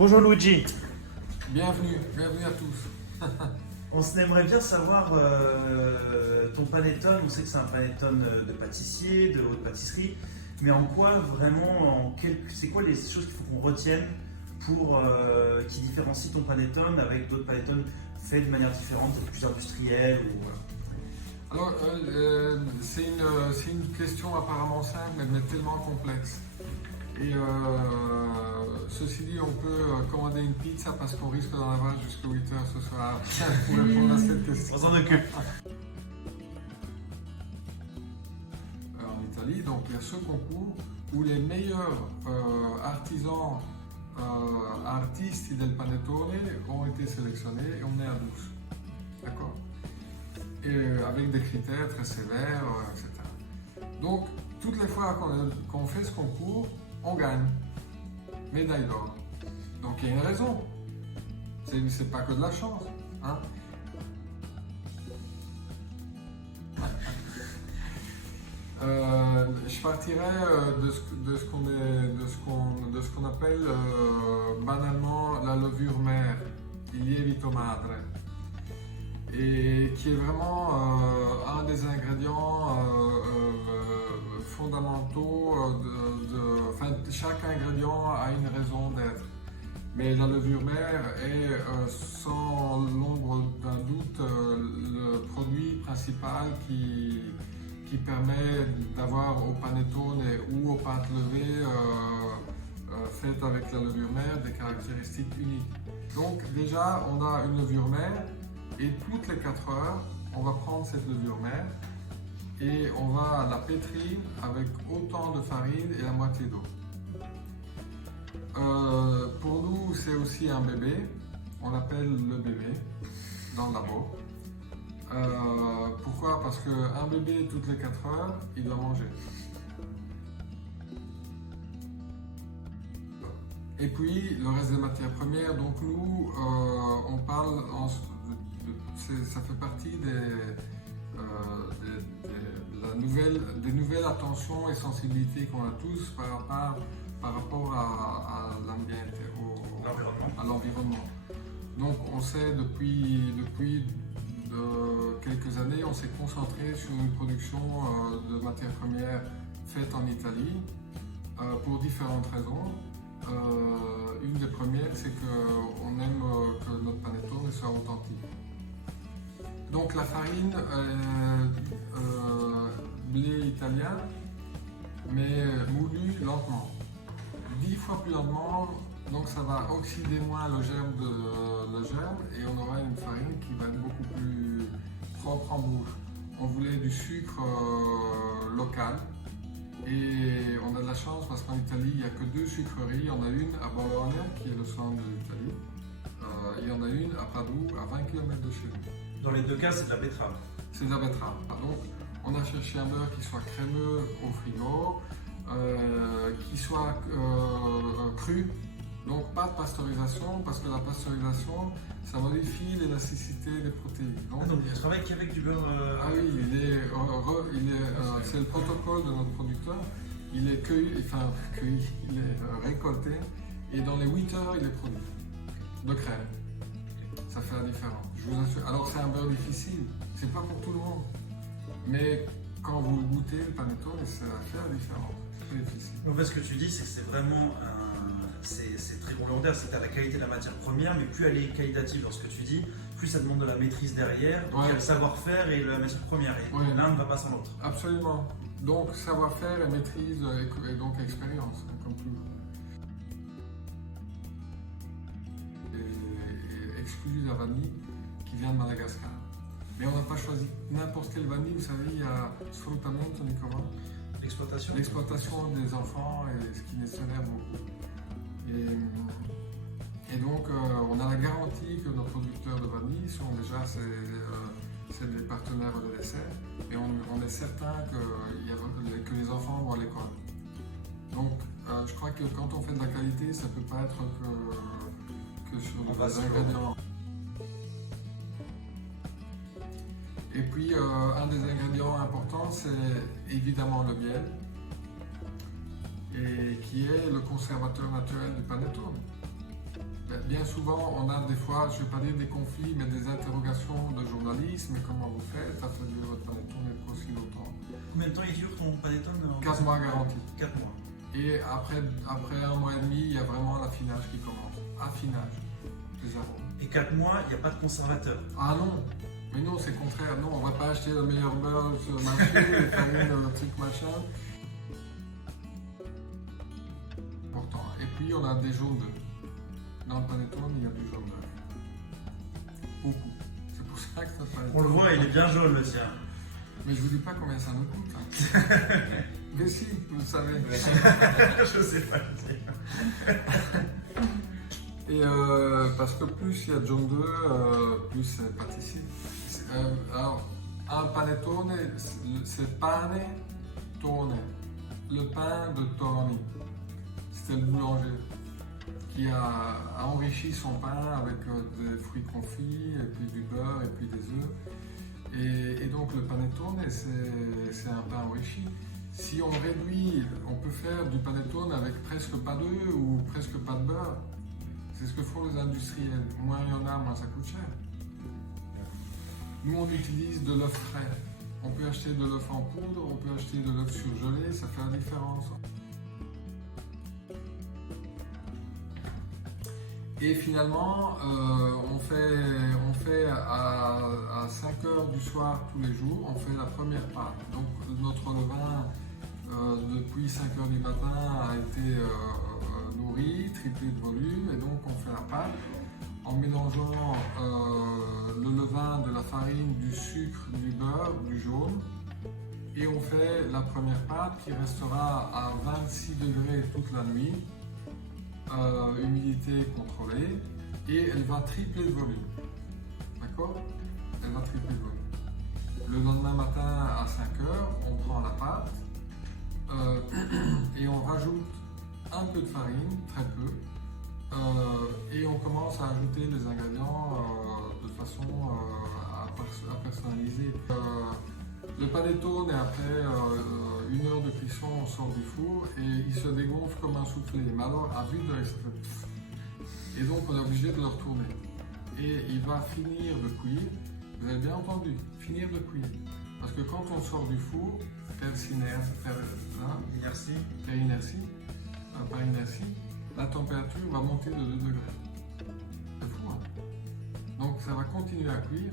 Bonjour Luigi, Bienvenue à tous. on aimerait bien savoir ton panettone. On sait que c'est un panettone de pâtissier, de haute pâtisserie, mais en quoi vraiment, c'est quoi les choses qu'il faut qu'on retienne pour qui différencient ton panettone avec d'autres panettones faits de manière différente, plus industrielle ou, voilà. Alors, c'est une question apparemment simple, mais tellement complexe. Et ceci dit, on peut commander une pizza parce qu'on risque d'en avoir jusqu'à 8 h ce soir pour répondre à cette question. On s'en occupe. En Italie, donc il y a ce concours où les meilleurs artisans, artisti del panettone ont été sélectionnés et on est à 12. D'accord? Et avec des critères très sévères, etc. Donc, toutes les fois qu'on fait ce concours, on gagne. Médaille d'or. Donc, il y a une raison. C'est pas que de la chance. Hein? Je partirais de ce qu'on appelle banalement la levure mère, il lievito madre, et qui est vraiment un des ingrédients fondamentaux. Chaque ingrédient a une raison d'être. Mais la levure mère est sans l'ombre d'un doute le produit principal qui permet d'avoir au panettone ou aux pâtes levées faites avec la levure mère des caractéristiques uniques. Donc déjà, on a une levure mère et toutes les 4 heures, on va prendre cette levure mère et on va la pétrir avec autant de farine et la moitié d'eau. Pour nous, c'est aussi un bébé, on l'appelle le bébé dans le labo. Pourquoi? Parce qu'un bébé, toutes les 4 heures, il doit manger. Et puis, le reste des matières premières, donc nous, on parle, ça fait partie des nouvelles attentions et sensibilités qu'on a tous par rapport à l'environnement. Donc, on sait depuis quelques années, on s'est concentré sur une production de matières premières faites en Italie pour différentes raisons. Une des premières, c'est qu'on aime que notre panettone soit authentique. Donc la farine, blé italien, mais moulu lentement. 10 fois plus lentement, donc ça va oxyder moins le germe et on aura une farine qui va être beaucoup plus propre en bouche. On voulait du sucre local et on a de la chance parce qu'en Italie il n'y a que 2 sucreries. Il y en a une à Bologne qui est le centre de l'Italie. Il y en a une à Padoue à 20 km de chez nous. Dans les deux cas, c'est de la betterave. C'est de la betterave. Donc on a cherché un beurre qui soit crémeux au frigo, qui soit cru. Donc pas de pasteurisation, parce que la pasteurisation, ça modifie l'élasticité des protéines. Donc il travaille qu'avec du beurre. Ah oui, c'est le protocole de notre producteur. Il est il est récolté et dans les 8 heures, il est produit de crème. Ça fait la différence, je vous assure. Alors c'est un beurre difficile, c'est pas pour tout le monde. Mais quand vous le goûtez, le panettone, ça fait la différence. C'est très difficile. En fait, ce que tu dis, c'est que c'est vraiment c'est très volontaire, c'est à la qualité de la matière première, mais plus elle est qualitative dans ce que tu dis, plus ça demande de la maîtrise derrière, donc il y a le savoir-faire et la matière première, et l'un ne va pas sans l'autre. Absolument. Donc savoir-faire et maîtrise et donc expérience, comme tout. Et exclu la vanille qui vient de Madagascar. Mais on n'a pas choisi n'importe quelle vanille, vous savez, il y a sfruttamento di comment? L'exploitation des enfants et ce qui nécessaire beaucoup. Et donc, on a la garantie que nos producteurs de vanille sont déjà des partenaires de l'essai et on est certain que les enfants vont à l'école. Donc, je crois que quand on fait de la qualité, ça ne peut pas être que sur les ingrédients. Et puis, un des ingrédients importants, c'est évidemment le miel, et qui est le conservateur naturel du panettone. Bien souvent, on a des fois, je ne vais pas dire des conflits, mais des interrogations de journalistes. Mais comment vous faites? Ça fait durer votre panettone et aussi longtemps. Combien de temps il dure ton panettone? 4 mois garantis. 4 mois. Et après 1 mois et demi, il y a vraiment l'affinage qui commence. Affinage des arômes. Et 4 mois, il n'y a pas de conservateur. Ah non, mais non, c'est contraire. Non, on ne va pas acheter le meilleur beurre sur le marché, les familles, le truc machin. Important. Et puis, on a des jaunes d'œufs. Dans le panettone, il y a du jaune d'œuf. Beaucoup. C'est pour ça que ça panettone. On le voit, il est bien jaune le tien. Mais je vous dis pas combien ça nous coûte. Hein. Mais si, vous le savez. Je sais pas le dire. Et parce que plus il y a de jaune d'œuf, plus c'est pâtissier. Alors, un panettone, c'est pane tone. Le pain de Tony. C'était le boulanger qui a enrichi son pain avec des fruits confits, et puis du beurre, et puis des œufs. Et donc le panettone, c'est un pain enrichi. Si on réduit, on peut faire du panettone avec presque pas d'œufs ou presque pas de beurre. C'est ce que font les industriels. Moins il y en a, moins ça coûte cher. Nous, on utilise de l'œuf frais. On peut acheter de l'œuf en poudre, on peut acheter de l'œuf surgelé, ça fait la différence. Et finalement, on fait à 5 heures du soir tous les jours, on fait la première pâte. Donc notre levain, depuis 5 heures du matin, a été nourri, triplé de volume, et donc on fait la pâte en mélangeant le levain de la farine, du sucre, du beurre, du jaune. Et on fait la première pâte qui restera à 26 degrés toute la nuit. Humidité contrôlée, et elle va tripler le volume. D'accord? Elle va tripler le volume. Le lendemain matin à 5 heures, on prend la pâte et on rajoute un peu de farine, très peu, et on commence à ajouter les ingrédients de façon à personnaliser. Le panettone, après 1 heure de cuisson, on sort du four et il se dégonfle comme un soufflé. Mais alors, à vue d'œil, ça fait pfff. Et donc, on est obligé de le retourner. Et il va finir de cuire. Vous avez bien entendu, finir de cuire. Parce que quand on sort du four, par inertie, la température va monter de 2 degrés. C'est fou, hein? Donc, ça va continuer à cuire.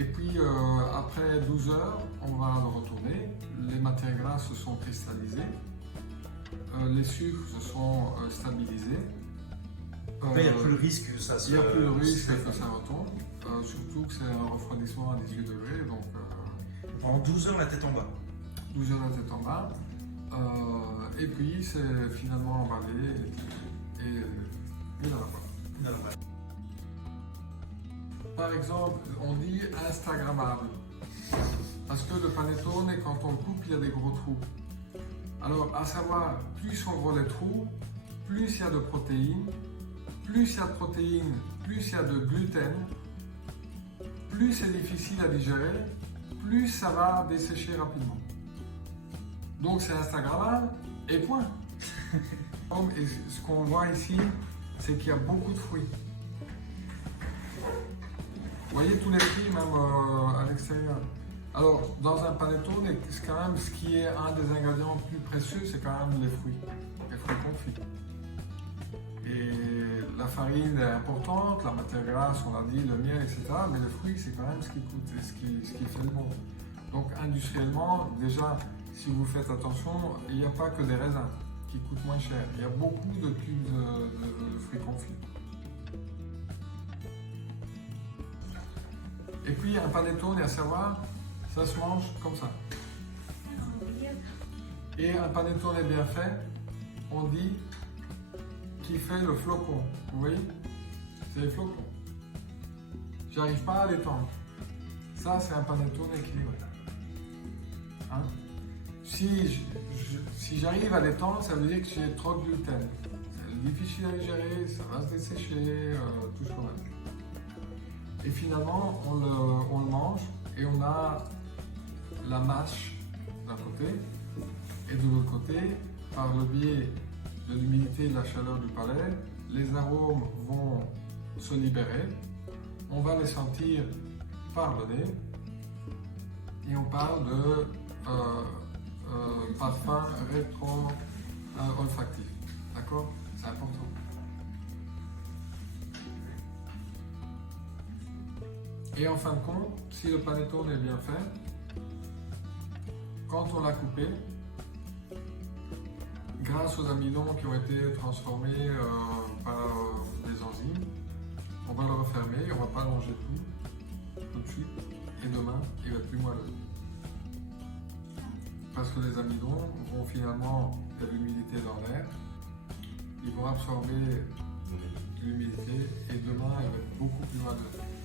Et puis après 12 heures, on va le retourner. Les matières grasses se sont cristallisées. Les sucres se sont stabilisés. Après, il n'y a plus le risque que ça se... Il n'y a plus le risque que ça retombe. Surtout que c'est un refroidissement à 18 degrés. Donc, pendant 12 heures, la tête en bas. 12 heures la tête en bas. Et puis c'est finalement emballé. Et là. Par exemple, on dit Instagrammable. Parce que le panettone, quand on le coupe, il y a des gros trous. Alors, à savoir, plus sont gros les trous, plus il y a de protéines. Plus il y a de protéines, plus il y a de gluten. Plus c'est difficile à digérer, plus ça va dessécher rapidement. Donc c'est Instagrammable et point. Et ce qu'on voit ici, c'est qu'il y a beaucoup de fruits. Vous voyez tous les fruits même à l'extérieur. Alors dans un panettone, c'est quand même ce qui est un des ingrédients plus précieux, c'est quand même les fruits confits. Et la farine est importante, la matière grasse, on l'a dit, le miel, etc. Mais les fruits, c'est quand même ce qui coûte et ce qui fait le bon. Donc industriellement, déjà, si vous faites attention, il n'y a pas que des raisins qui coûtent moins cher. Il y a beaucoup de cubes de fruits confits. Et puis un panettone, à savoir, ça se mange comme ça. Et un panettone est bien fait, on dit qu'il fait le flocon. Vous voyez? C'est les flocons. J'arrive pas à l'étendre. Ça, c'est un panettone équilibré. Hein? Si j'arrive à l'étendre, ça veut dire que j'ai trop de gluten. C'est difficile à digérer, ça va se dessécher, tout ce qu'on a. Et finalement, on le mange et on a la mâche d'un côté et de l'autre côté, par le biais de l'humidité et de la chaleur du palais, les arômes vont se libérer, on va les sentir par le nez et on parle de parfum rétro-olfactif. D'accord? C'est important. Et en fin de compte, si le panettone est bien fait, quand on l'a coupé, grâce aux amidons qui ont été transformés par des enzymes, on va le refermer, on ne va pas manger tout de suite, et demain, il va être plus moelleux. Parce que les amidons vont finalement, il y a de l'humidité dans l'air, ils vont absorber l'humidité et demain, il va être beaucoup plus moelleux.